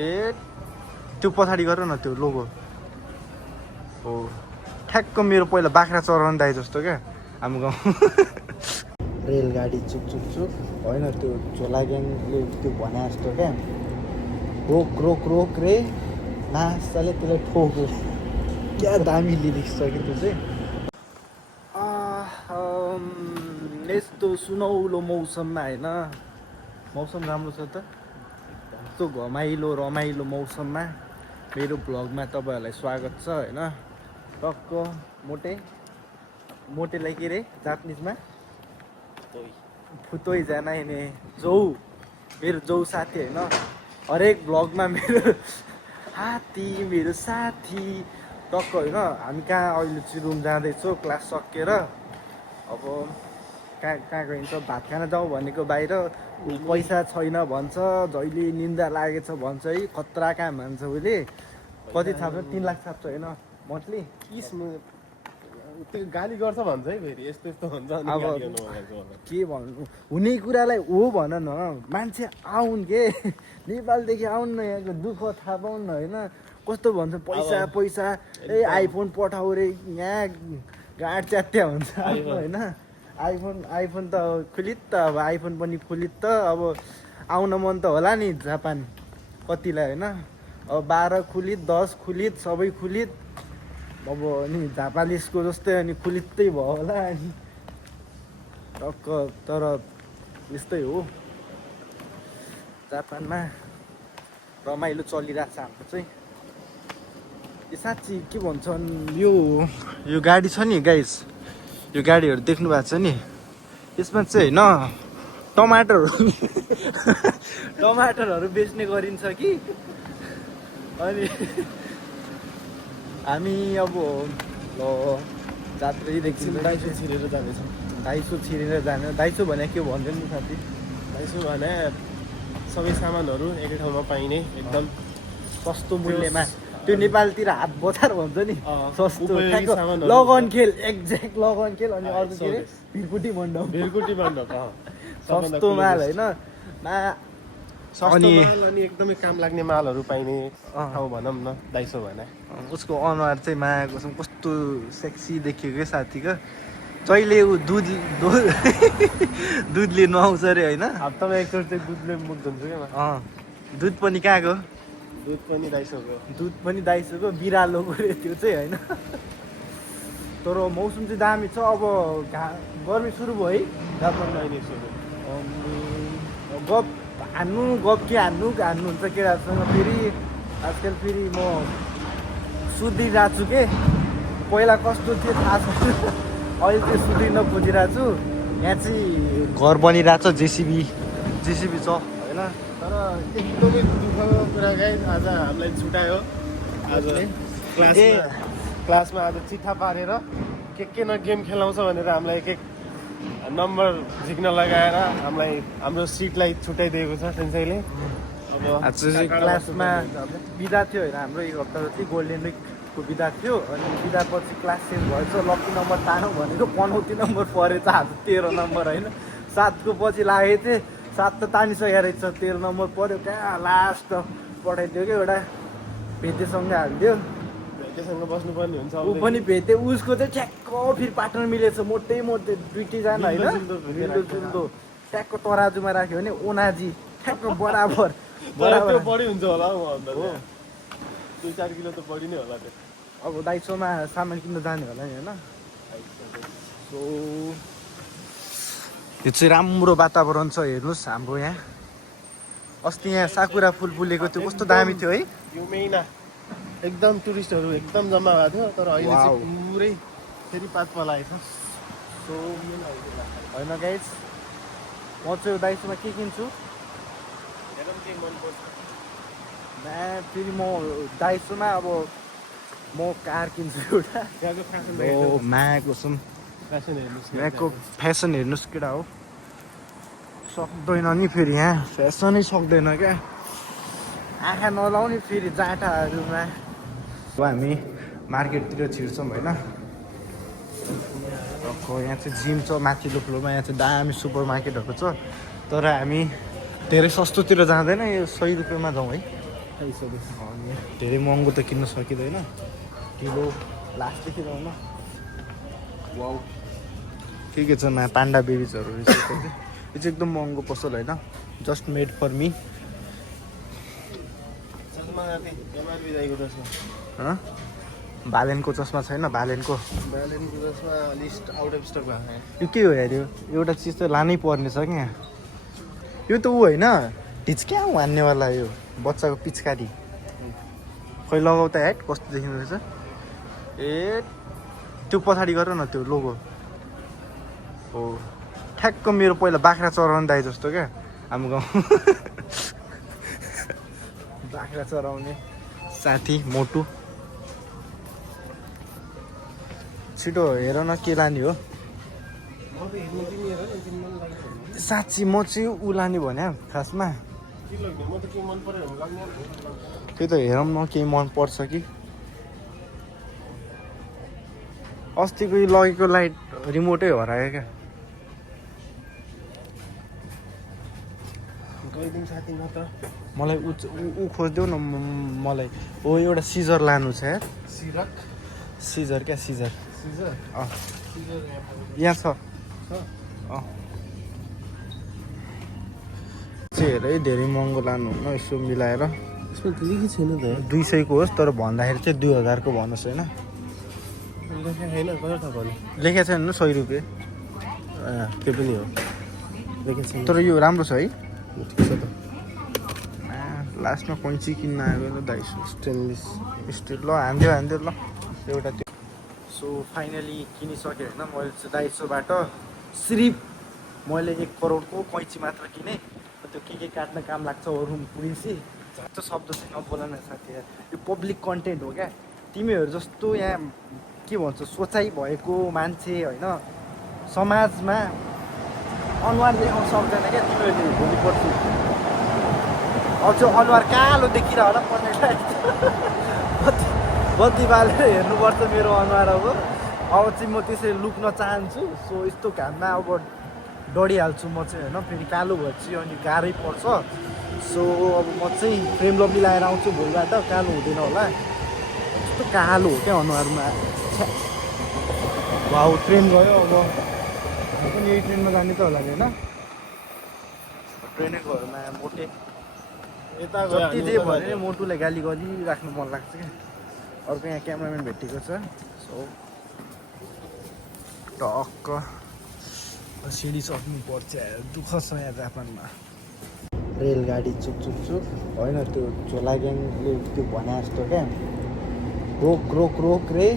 ए त्यो पछाडि गर न त्यो लोगो हो ठ्याक्क मेरो पहिला बाख्रा चराउनु दाइ जस्तो क्या हाम्रो गाउँ रेलगाडी चुक चुक चुक होइन त्यो झोला ग्याङले त्यो भने जस्तो क्या रोक रोक रोक रे नास्ताले त्यसलाई ठोक क्या दामी लिरिक्स छ कि त्यो चाहिँ यस्तो सुनौलो मौसममा होइन मौसम राम्रो छ त यस्तो घमाइलो रमाइलो मौसममा मेरो भ्लगमा तपाईँहरूलाई स्वागत छ होइन टक्क मोटेलाई के रे जापानिजमा फुतोइ जाना हिँड्ने मेरो जौ साथी होइन हरेक भ्लगमा मेरो हात्ती मेरो साथी टक्क होइन हामी कहाँ अहिले चाहिँ रुम जाँदैछौँ क्लास सकेर अब कहाँ गइन्छ भात खान जाउँ भनेको बाहिर पैसा छैन भन्छ जहिले निन्दा लागेछ भन्छ है खतरा काम भन्छ उसले कति थाप्छ 3 लाख थाप्छ होइन मन्थली त्यो गाली गर्छ भन्छ है फेरि यस्तो यस्तो हुन्छ अब के भन्नु हुने कुरालाई हो भन न मान्छे आउन् के नेपालदेखि आउन् न यहाँको दुःख थाहा पाउन् न होइन कस्तो भन्छ पैसा पैसा ए आइफोन पठाउ रे यहाँ गाँड च्यात्या हुन्छ होइन आइफोन त खुलित त अब आइफोन पनि खुलित त अब आउन मन त होला नि जापान कतिलाई होइन अब 12 खुलित 10 खुलित सबै खुलित अब नि जापानिजको जस्तै अनि खुलित्तै भयो होला अनि टक्क तर यस्तै हो जापानमा रमाइलो चलिरहेको छ हाम्रो चाहिँ यो साँच्ची के भन्छन् यो गाडी छ नि गाइस यो गाडीहरू देख्नु भएको छ नि यसमा चाहिँ होइन टमाटरहरू बेच्ने गरिन्छ कि अनि हामी अब ल जात्रीदेखि दाइसो छिरेर जानेछौँ दाइसो छिरेर जाने दाइसो भने के भन्छ नि साथी दाइसो भने सबै सामानहरू एकै ठाउँमा पाइने एकदम सस्तो मूल्यमा त्यो नेपालतिर हात बजार भन्छ नि सस्तो सामानहरू लगन खेल एक्ज्याक्ट लगन खेल अनि अर्को के अरे भिरकुटी मण्डप सस्तो माल होइन अनि एकदमै काम लाग्ने मालहरू पाइने ठाउँ भनौँ न दाइसो भने उसको अनुहार चाहिँ माया कसम कस्तो सेक्सी देखियो क्या साथीको जहिले ऊ दुध लिनु आउँछ अरे होइन हप्तामा एकचोटि चाहिँ दुधले मुख धुन्छु क्या दुध पनि कहाँको दुध पनि दाइसोको बिरालोको रे त्यो चाहिँ होइन तर मौसम चाहिँ दामी छ अब गर्मी सुरु भयो है जापानमा अहिले सुरु गफ हान्नुहुन्छ केटाहरूसँग फेरि आजकल फेरि म सुध्रिरहेको छु के पहिला कस्तो थियो थाहा छ अहिले चाहिँ सुध्रिन खोजिरहेको छु यहाँ चाहिँ घर बनिरहेको छ जेसिबी छ होइन तर एकदमै दुःखको कुरा गाइस आज हामीलाई छुट्यायो आज क्लासमा आज चिठा पारेर के न गेम खेलाउँछ भनेर हामीलाई एक नम्बर झिक्न लगाएर हामीलाई हाम्रो सिटलाई छुट्याइदिएको छ सेन्साईले आज चाहिँ क्लासमा बिदा थियो होइन हाम्रो एक हप्ता जति गोल्डेन विकको बिदा थियो अनि बिदापछि क्लास चेन्ज भएछ लक्की नम्बर तानौ भनेको 15 नम्बर परेछ आज 13 नम्बर होइन 7 को पछि लागेको थिएँ 7 त तानिसकेको रहेछ 13 नम्बर पऱ्यो कहाँ लास्ट पठाइदियो क्या एउटा भेटेसँग हालिदियो भेटेसँग बस्नुपर्ने हुन्छ ऊ पनि भेटे उसको चाहिँ ठ्याक्क फेरि पार्टनर मिलेछ मोटै दुइटैजना होइन मिल्दो ट्याक्क तराजुमा राख्यो भने ओनाजी ठ्याक्क बराबर त्यो बढी हुन्छ होला हो 2-4 किलो त बढी नै होला त्यो अब दाइसोमा सामान किन्न जाने होला नि होइन सो यो चाहिँ राम्रो वातावरण छ हेर्नुहोस् हाम्रो यहाँ अस्ति यहाँ साकुरा फुल फुलेको त्यो कस्तो दामी थियो है यो महिना एकदम टुरिस्टहरू एकदम जम्मा भएको थियो तर अहिले चाहिँ पुरै फेरि पात पलाएको छ सो होइन गाइज म चाहिँ दाइसोमा के किन्छु फेरि म दाइसोमा अब म कार किन्छु एउटा मायाको सुम यहाँको फेसन हेर्नुहोस् केटा हो सक्दैन नि फेरि यहाँ फेसनै सक्दैन क्या आँखा नलाउने फेरि जाँटाहरूमा अब हामी मार्केटतिर छिर्छौँ होइन यहाँ चाहिँ जिम छ माथिल्लो फ्लोरमा यहाँ चाहिँ दामी सुपर मार्केटहरू छ तर हामी धेरै सस्तोतिर जाँदैन यो 100 रुपियाँमा जाउँ है धेरै महँगो त किन्न सकिँदैन किलो लास्टतिर होइन वाउ के छ नयाँ पान्डा बेबिजहरू रहेछ यो चाहिँ एकदम महँगो पसल होइन जस्ट मेड फर मी भालेनको चस्मा छैन भालेनको आउट अफ स्टक भएको यो के हो यार यो एउटा चिज त लानै पर्ने छ क्या यो त ऊ होइन ढिच्क्या हान्नेवाला यो बच्चाको पिचकारी खै लगाउ त हेट कस्तो देखिँदो रहेछ ए त्यो पछाडि गर न त्यो लोगो हो ठ्याक्क मेरो पहिला बाख्रा चराउने दाइ जस्तो क्या हाम्रो गाउँ बाख्रा चराउने साथी मोटु छिटो हेर न के लाने हो साँच्ची म चाहिँ ऊ लाने भने खासमा त्यही त हेरौँ न केही मन पर्छ कि अस्तिको यो लगेको लाइट रिमोटै हरायो क्या मलाई ऊ खोजिदेऊ न मलाई हो एउटा सिजर लानु छ यार सिजर क्या सिजर यहाँ छ हेर है धेरै महँगो लानु हुन्न यसो मिलाएर यसमा त लेखी छैन त 200को होस् तर भन्दाखेरि चाहिँ 2000 को भन्नुहोस् होइन लेखेको छैन 100 रुपियाँ त्यो पनि हो लेखेको छैन तर यो राम्रो छ है ठिक छ त लास्टमा कैँची किन्न आएको ल दाइ स्टेनलेस स्टिल ल हान्दियो ल एउटा त्यो सो फाइनली किनिसकेँ होइन मैले चाहिँ दाइसोबाट सिर्फ मैले 1 करोडको कैँची मात्र किनेँ त्यो के काट्न काम लाग्छ अरू पुलिसी जस्तो शब्द चाहिँ नबोला न साथी यो पब्लिक कन्टेन्ट हो क्या तिमीहरू जस्तो यहाँ के भन्छ सोचाइ भएको मान्छे होइन समाजमा अनुहार देखाउन सक्दैन क्या तिमीहरूले भोलि पर्सि अझ अनुहार कालो देखिरह होला पर्ने बत्ती बालेर हेर्नुपर्छ मेरो अनुहार अब चाहिँ म त्यसरी लुक्न चाहन्छु सो यस्तो घाममा अब डढिहाल्छु म चाहिँ होइन फेरि कालो भएपछि अनि गाह्रै पर्छ सो अब म चाहिँ फ्रेम लब्ली लगाएर आउँछु भोलिबाट कालो हुँदैन होला यस्तो कालो हो क्या अनुहारमा भाउ ट्रेन गयो अब पनि यही ट्रेनमा जाने त होला नि होइन ट्रेनै गयो माया मोटे जति जे भने मोटुलाई गाली गरिराख्नु मन लाग्छ क्या अर्को यहाँ क्यामराम्यान भेटेको छ सो टक्क सिडी सक्नु पर्छ दुःख छ यहाँ जापानमा रेलगाडी चुक चुक चुक होइन त्यो झोला ग्याङले त्यो भने जस्तो क्या रोक रोक रोक रे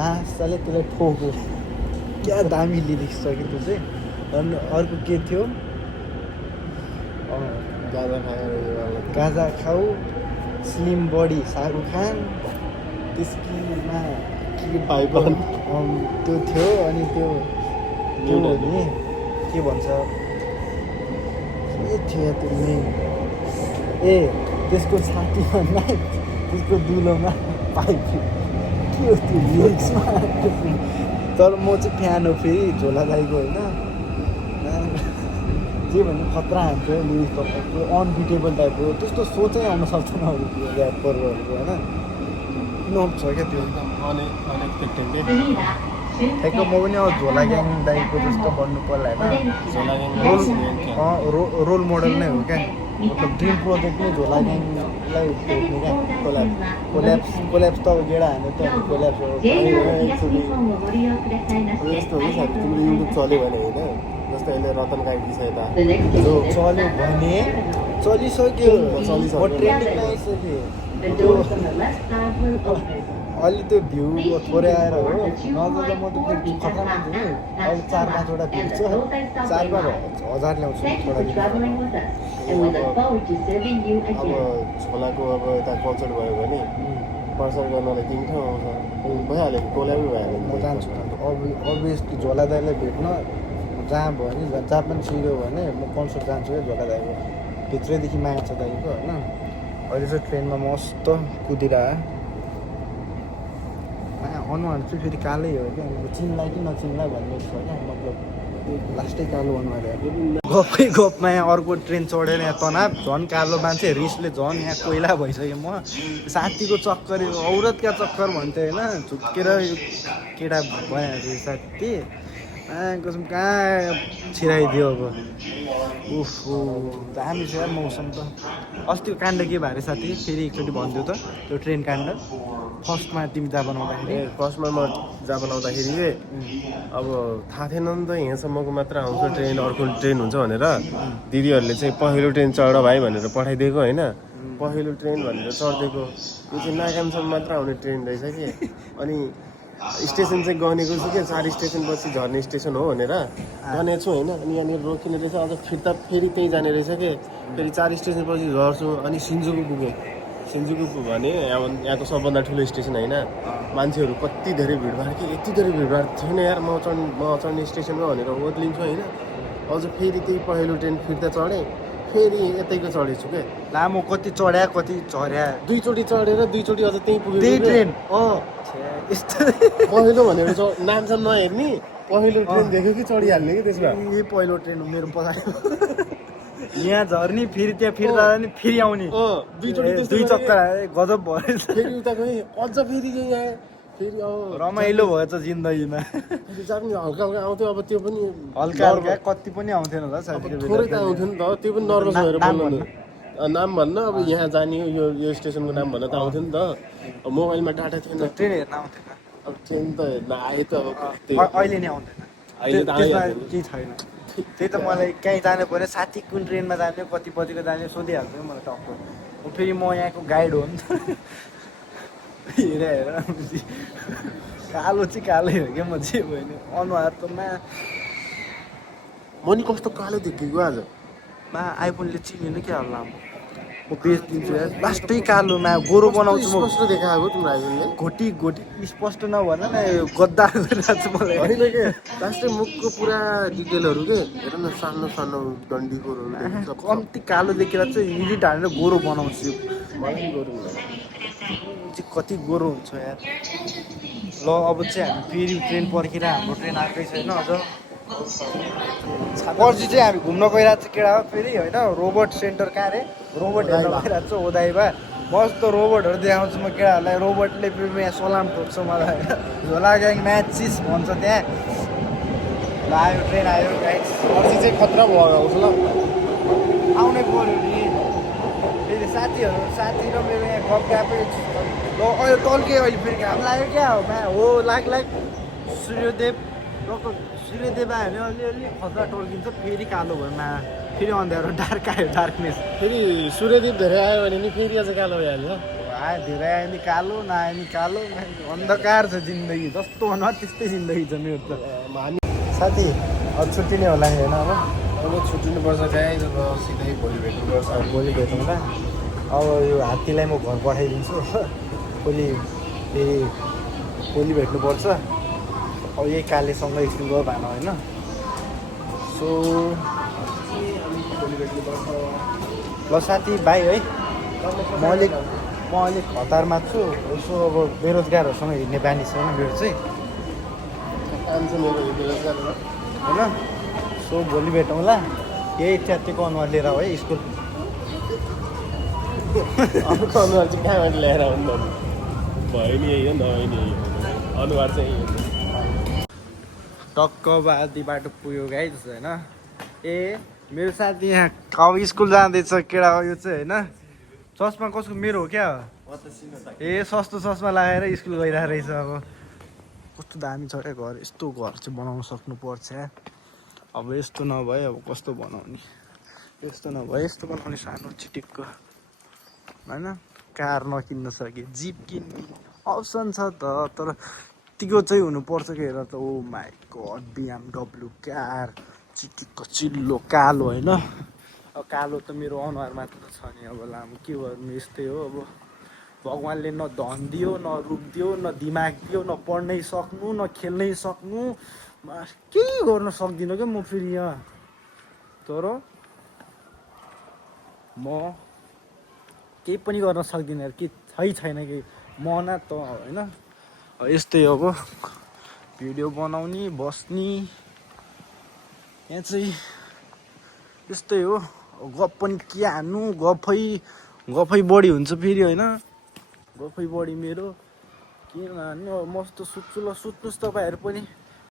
नास्ताले त्यसलाई ठोक क्या दामी लिरिक्स छ कि त्यो चाहिँ अनि अर्को के थियो गाजा खाऊ स्लिम बडी शाहरुख खान त्यसकीमा के भाइबल त्यो थियो अनि त्यो के हो नि के भन्छ के थियो त्यो मेन ए त्यसको छातीमा नाक त्यसको दुलोमा पाइप के हो त्यो लिरिक्समा तर म चाहिँ फ्यान हो फेरि झोला दाइको होइन जे भन्नु खतरा हान्थ्यो लिरिक्स तपाईँको अनबिटेबल टाइपको त्यस्तो सोचै आउन सक्दैन अरू ऱ्यापरहरूको होइन नोट छ क्या त्यो ठ्याक्क म पनि अब झोला ग्याङ दाइको जस्तो बन्नु पर्ला होइन रोल मोडल नै हो क्या मतलब ड्रिम प्रोजेक्ट नै झोला ग्याङलाई भेट्ने क्या कोल्याप्स त अब गेडा हाने त कोल्याप्स यस्तो हो साथी तिम्रो युट्युब चल्यो भने होइन जस्तो अहिले रतन गाइडी छ यता चल्यो भने चलिसक्यो ट्रेन्डिङमा आइसक्यो अलि त्यो भ्यू थोरै आएर हो नजर म त फेरि खतरा मान्छे नि अहिले 4-5वटा भ्यू छ 4-1000 ल्याउँछु थोडा अब छोलाको अब यता कल्चर भयो भने प्रचार गर्नलाई 3 ठाउँ आउँछ भइहाल्यो कोल्याबै भइहाल्यो म जान्छु अभियसली झोला दाइलाई भेट्न जहाँ भयो नि जहाँ पनि छिर्यो भने म कन्सर्ट जान्छु क्या झोला दाइको भित्रैदेखि माया छ दाइको होइन अहिले चाहिँ ट्रेनमा मस्त कुदिरह अनुहार चाहिँ फेरि कालै हो क्या चिन्ला कि नचिन्ला भन्ने छ क्या मतलब लास्टै कालो अनुहार गफै गफमा यहाँ अर्को ट्रेन चढेर यहाँ तनाव झन् कालो मान्छे रिसले झन् यहाँ कोइला भइसक्यो म साथीको चक्कर औरतका चक्कर भन्थ्यो होइन झुक्केर केटा भइहाल्छ साथी कसम कहाँ छिराइदियो अब उफो दामी छ यार मौसम त अस्तिको काण्ड के भयो अरे साथी फेरि एकचोटि भनिदियो त त्यो ट्रेन काण्ड फर्स्टमा तिमी जहाँ बनाउँदाखेरि फर्स्टमा म जहाँ बनाउँदाखेरि अब थाहा थिएन नि त यहाँसम्मको मात्र आउँछ ट्रेन अर्को ट्रेन हुन्छ भनेर दिदीहरूले चाहिँ पहिलो ट्रेन चढ भाइ भनेर पठाइदिएको होइन पहिलो ट्रेन भनेर चढिदिएको त्यो चाहिँ नाकामसम्म मात्र आउने ट्रेन रहेछ कि अनि स्टेसन चाहिँ गनेको छु क्या 4 स्टेसनपछि झर्ने स्टेसन हो भनेर गनेको छु होइन अनि यहाँनिर रोकिने रहेछ अझ फिर्ता फेरि त्यहीँ जाने रहेछ कि फेरि 4 स्टेसनपछि झर्छु अनि सिन्जुकु पुगेँ सिन्जुकु भने यहाँको सबभन्दा ठुलो स्टेसन होइन मान्छेहरू कति धेरै भिडभाड कि यति धेरै भिडभाड थिएन यार म चढ्ने स्टेसनमा भनेर ओत्लिन्छु होइन अझ फेरि त्यही पहिलो ट्रेन फिर्ता चढेँ फेरि यतैको चढेछु क्या लामो कति चढ्या कति झर्या 2 चोटि चढेर 2 चोटि अझ त्यहीँ पुगेँ त्यही ट्रेन यस्तो पहिलो भनेर नामसम्म नहेर्ने पहिलो ट्रेन देख्यो कि चढिहाल्ने कि त्यसमा यही पहिलो ट्रेन हो मेरो पछाडि यहाँ झर्ने फेरि त्यहाँ फिर्ता जाने फेरि आउने 2 चोटि दुई चक्कर आयो गजब भयो फेरि उता गएँ अझ फेरि यहाँ फेरि रमाइलो भएछ जिन्दगीमा फेरि जाने हल्का हल्का आउँथ्यो अब त्यो पनि हल्का हल्का कति पनि आउँथेन होला साथी थोरै त आउँथ्यो नि त त्यो पनि नर्भस भएर बोल्नु नाम भन्न अब यहाँ जाने यो स्टेसनको नाम भन्न त आउँथ्यो नि त मोबाइलमा डाटा थिएन ट्रेन हेर्न आउँथेन अब ट्रेन त हेर्न आए त अब अहिले नै आउँदैन अहिले त त्यसमा केही छैन त्यही त मलाई कहीँ जानु पऱ्यो साथी कुन ट्रेनमा जाने कति बजीको जाने सोधिहाल्छु मलाई टक्क फेरि म यहाँको गाइड हो नि त हेर हेर कालो चाहिँ कालै हो क्या म जे भयो नि अनुहार त म नि कस्तो कालो देखेको आज आइफोनले चिनेन क्या होला म बेचिदिन्छु यार लास्टै कालोमा गोरो बनाउँछु म कस्तो देखाएको तिम्रो आइफोनले घोटी घोटी स्पष्ट नभन न गद्दार गरिरहेको छु मलाई होइन के लास्टै मुखको पुरा डिटेलहरू के हेर न सानो सानो डन्डीकोहरू कम्ती कालो देखेर चाहिँ इडिट हालेर गोरो बनाउँछु मलाई गोरु चाहिँ कति गोरो हुन्छ यार ल अब चाहिँ हामी फेरि ट्रेन पर्खेर हाम्रो ट्रेन आएकै छैन अझ पर्सि चाहिँ हामी घुम्न गइरहेको छ केटा हो फेरि होइन रोबोट सेन्टर कहाँ अरे रोबोट हेर्न गइरहेको छ ओदाइबा मस्तो रोबोटहरू देखाउँछु म केटाहरूलाई रोबोटले फेरि यहाँ सलाम ठोक्छ मलाई होइन झोला ग्याङ म्याचिस भन्छ त्यहाँ ल आयो ट्रेन आयो गाइस पर्सि चाहिँ खतरा भयो आउँछ ल आउनै पऱ्यो नि फेरि साथी र मेरो यहाँ गफ गएकै ल अहिले टल्के अहिले फेरि घाम लाग्यो क्या हो लाग सूर्यदेव आयो भने अलिअलि खतरा टल्किन्छ फेरि कालो भयो फेरि अँध्यारो डार्क आयो डार्कनेस फेरि सूर्यदेव धेरै आयो भने नि फेरि अझ कालो भइहाल्यो आयो धेरै आयो नि कालो नआयो नि कालो अन्धकार छ जिन्दगी जस्तो अनुहार त्यस्तै जिन्दगी छ मेरो त हामी साथी अब छुट्टी नै होला नि होइन अब छुट्टिनुपर्छ गाई अब सिधै भोलि भेट्नुपर्छ भोलि भेटौँला अब यो हात्तीलाई म घर पठाइदिन्छु भोलि फेरि भोलि भेट्नुपर्छ अब यही कालेसँग स्कुल गयो भानु होइन सो भोलि भेट्नुपर्छ ल साथी भाइ है म अलिक हतारमा छु यसो अब बेरोजगारहरूसँग हिँड्ने बानी छैन मेरो चाहिँ काम छ मेरो बेरोजगार होइन सो भोलि भेटौँला यही च्यातिको अनुहार लिएर है स्कुल अर्को अनुहार चाहिँ कहाँबाट ल्याएर आउनु भयो नि यही हो नभए नि यही हो अनुहार चाहिँ यही हो टक्क आधी बाटो पुग्यो गाइस होइन ए मेरो साथी यहाँ अब स्कुल जाँदैछ केटा हो यो चाहिँ होइन चस्मा कसको मेरो हो क्या ए सस्तो चस्मा लगाएर स्कुल गइरहेको रहेछ अब कस्तो दामी छ क्या घर यस्तो घर चाहिँ बनाउन सक्नुपर्छ अब यस्तो नभए अब कस्तो बनाउने यस्तो नभए यस्तो बनाउने सानो चिटिक्क होइन कार नकिन्न सके जिप किन्ने अप्सन छ त तर यतिको चाहिँ हुनुपर्छ कि हेर त ओ माई गड BMW कार चिटिक्क चिल्लो कालो होइन अब कालो त मेरो अनुहार मात्र छ नि अब लामो के गर्नु यस्तै हो अब भगवान्ले न धन दियो न रूप दियो न दिमाग दियो न पढ्नै सक्नु न खेल्नै सक्नु केही गर्न सक्दिनँ क्या म फेरि यहाँ तर म केही पनि गर्न सक्दिनँ के छैन कि म न त होइन यस्तै अब भिडियो बनाउने बस्ने यहाँ चाहिँ यस्तै हो। गफ पनि के हान्नु, गफै बढी हुन्छ फेरि होइन, गफै बढी मेरो के हान्नु। अब मस्त सुत्छु ल, सुत्नुहोस् तपाईँहरू पनि।